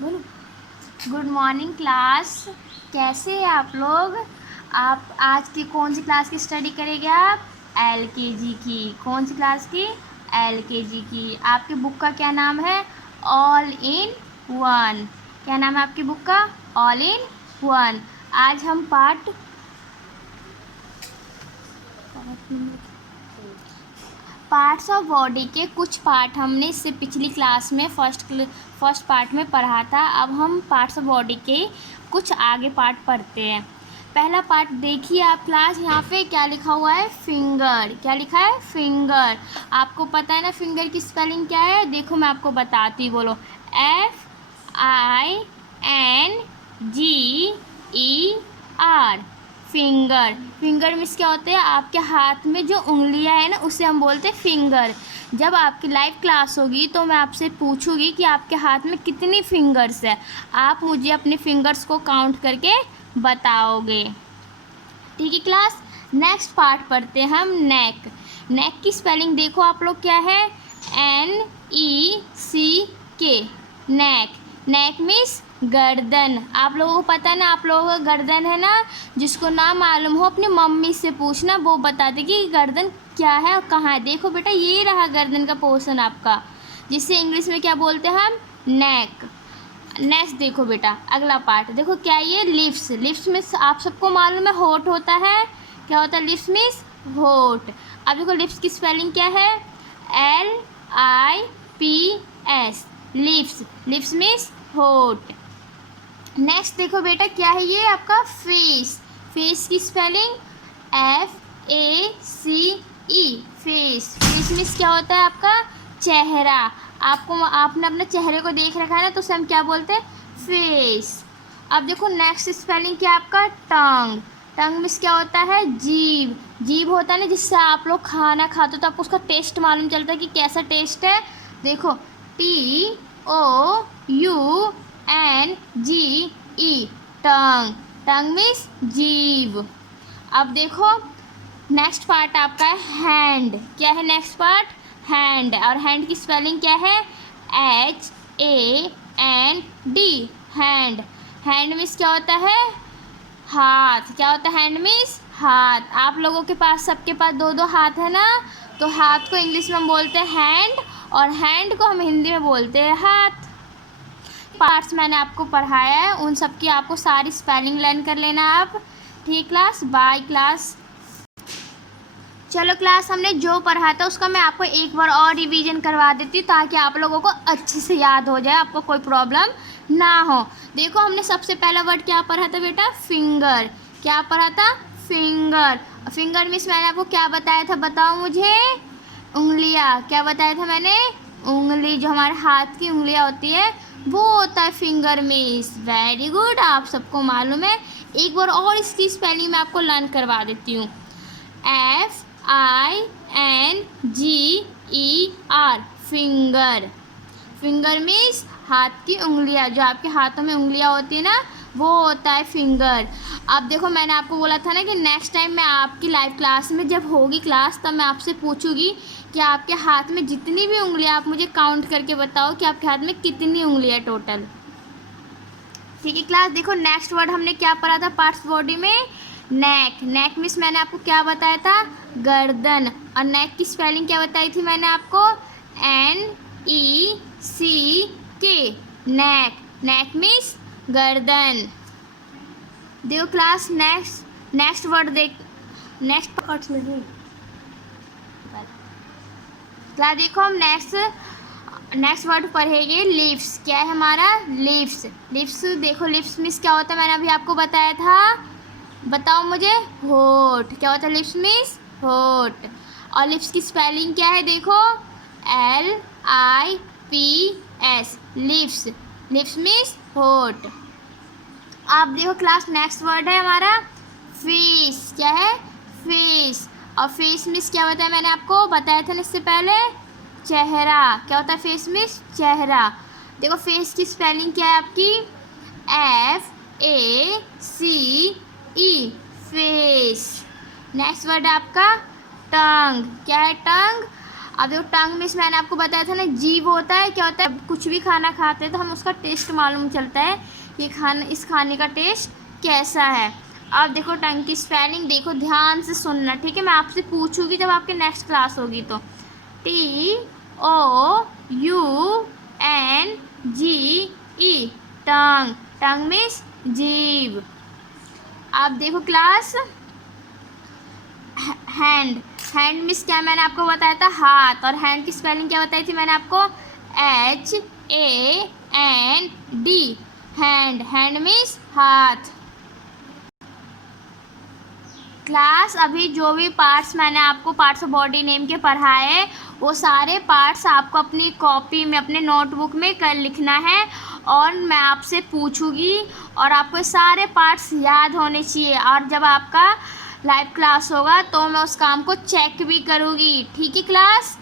बोलो। Good morning class. कैसे हैं आप लोग? आप आज की कौन सी क्लास की स्टडी करेंगे? आप एलकेजी की। कौन सी क्लास की? एलकेजी की। आपकी बुक का क्या नाम है? All in one. क्या नाम है आपकी बुक का? All in one. आज हम पार्ट्स ऑफ बॉडी के कुछ पार्ट हमने इससे पिछली क्लास में फर्स्ट पार्ट में पढ़ा था। अब हम पार्ट्स ऑफ बॉडी के कुछ आगे पार्ट पढ़ते हैं। पहला पार्ट देखिए आप क्लास, यहाँ पे क्या लिखा हुआ है? फिंगर। क्या लिखा है? फिंगर। आपको पता है ना फिंगर की स्पेलिंग क्या है? देखो मैं आपको बताती, बोलो। FINGER। फिंगर। फिंगर मीन्स क्या होते हैं? आपके हाथ में जो उंगलियां हैं ना, उसे हम बोलते हैं फिंगर। जब आपकी लाइव क्लास होगी तो मैं आपसे पूछूंगी कि आपके हाथ में कितनी फिंगर्स है। आप मुझे अपने फिंगर्स को काउंट करके बताओगे। ठीक है क्लास। नेक्स्ट पार्ट पढ़ते हैं हम, नेक। नेक की स्पेलिंग देखो आप लोग, क्या है? NECK। नेक। नेक मीन्स गर्दन। आप लोगों को पता है ना, आप लोगों का गर्दन है ना, जिसको ना मालूम हो अपनी मम्मी से पूछना, वो बता देगी कि गर्दन क्या है और कहाँ है। देखो बेटा, ये रहा गर्दन का पोर्शन आपका, जिसे इंग्लिश में क्या बोलते हैं हम? नेक। नेक्स्ट देखो बेटा, अगला पार्ट देखो, क्या ये? लिप्स। लिप्स में आप सबको मालूम है होठ होता है। क्या होता है? लिप्स मीन्स होठ। अब देखो लिप्स की स्पेलिंग क्या है? LIPS। लिप्स। लिप्स मीन्स होठ। नेक्स्ट देखो बेटा, क्या है ये? आपका फेस। फेस की spelling FACE। Face. Face means क्या होता है आपका? चेहरा। आपने अपने चेहरे को देख रखा है ना, तो उसे हम क्या बोलते हैं? फेस। अब देखो नेक्स्ट स्पेलिंग क्या है आपका? टंग। टंग मीन्स क्या होता है? जीभ। जीभ होता है ना, जिससे आप लोग खाना खाते हो तो आपको उसका टेस्ट मालूम चलता है कि कैसा टेस्ट है। देखो, TOUNGE। टंग। टंग मीन्स जीभ। अब देखो नेक्स्ट पार्ट आपका है हैंड। क्या है नेक्स्ट पार्ट? हैंड। और हैंड की स्पेलिंग क्या है? HAND। हैंड। हैंड मीन्स क्या होता है? हाथ। क्या होता है? हैंड मीन्स हाथ। आप लोगों के पास, सबके पास दो दो हाथ है ना, तो हाथ को इंग्लिश में हम बोलते हैं हैंड, और हैंड को हम हिंदी में बोलते हैं हाथ। पार्ट्स मैंने आपको पढ़ाया है, उन सब की आपको सारी स्पेलिंग लर्न कर लेना आप। ठीक क्लास, बाय क्लास। चलो क्लास, हमने जो पढ़ा था उसका मैं आपको एक बार और रिवीजन करवा देती हूँ, ताकि आप लोगों को अच्छे से याद हो जाए, आपको कोई प्रॉब्लम ना हो। देखो, हमने सबसे पहला वर्ड क्या पढ़ा था बेटा? फिंगर। क्या पढ़ा था? फिंगर। फिंगर मीन्स मैंने आपको क्या बताया था? बताओ मुझे। उंगलियाँ। क्या बताया था मैंने? उंगली। जो हमारे हाथ की उंगलियाँ होती है वो होता है फिंगर मीन्स। वेरी गुड, आप सबको मालूम है। एक बार और इसकी स्पेलिंग मैं आपको लर्न करवा देती हूँ। FINGER। फिंगर। फिंगर मीन्स हाथ की उंगलियां। जो आपके हाथों में उंगलियां होती है ना, वो होता है फिंगर। अब देखो, मैंने आपको बोला था ना कि नेक्स्ट टाइम मैं आपकी लाइव क्लास में जब होगी क्लास, तब मैं आपसे पूछूंगी कि आपके हाथ में जितनी भी उंगलियां, आप मुझे काउंट करके बताओ कि आपके हाथ में कितनी उंगलियां टोटल। ठीक है क्लास। देखो नेक्स्ट वर्ड हमने क्या पढ़ा था पार्ट्स बॉडी में? नेक। नेक मीन्स मैंने आपको क्या बताया था? गर्दन। और नेक की स्पेलिंग क्या बताई थी मैंने आपको? NECK। नेक। नेक मीन्स गर्दन। देखो क्लास, नेक्स्ट नेक्स्ट वर्ड देख। नेक्स्ट पार्ट्स नहीं क्लास, देखो हम नेक्स्ट वर्ड पढ़ेंगे लिप्स। क्या है हमारा? लिप्स। लिप्स देखो, लिप्स मीन्स क्या होता है? मैंने अभी आपको बताया था, बताओ मुझे। होठ। क्या होता है लिप्स मीन्स? होठ। और लिप्स की स्पेलिंग क्या है? देखो, LIPS। लिप्स। लिप्स मीन्स होठ। आप देखो क्लास, नेक्स्ट वर्ड है हमारा फेस। क्या है? फेस। और फेस मीन्स क्या होता है? मैंने आपको बताया था ना इससे पहले, चेहरा। क्या होता है फेस मीन्स? चेहरा। देखो फेस की स्पेलिंग क्या है आपकी? FACE। फेस। नेक्स्ट वर्ड है आपका टंग। क्या है? टंग। अब देखो टंग मीन्स मैंने आपको बताया था ना जीभ होता है, क्या होता है, कुछ भी खाना खाते हैं तो हम उसका टेस्ट मालूम चलता है, ये खाना, इस खाने का टेस्ट कैसा है। अब देखो टंग की स्पेलिंग देखो, ध्यान से सुनना, ठीक है। मैं आपसे पूछूंगी जब आपकी नेक्स्ट क्लास होगी तो। TOUNGE टंग, टंग मीन्स जीभ। आप देखो क्लास, हैंड, हैंड मीन्स क्या मैंने आपको बताया था, हाथ, और हैंड की स्पेलिंग क्या बताई थी मैंने आपको, HAND, हैंड, हैंड मीन्स हाथ। क्लास अभी जो भी पार्ट्स मैंने आपको पार्ट्स ऑफ बॉडी नेम के पढ़ाए, वो सारे पार्ट्स आपको अपनी कॉपी में, अपने नोटबुक में कर लिखना है, और मैं आपसे पूछूंगी, और आपको सारे पार्ट्स याद होने चाहिए। और जब आपका लाइव क्लास होगा तो मैं उस काम को चेक भी करूँगी, ठीक है क्लास।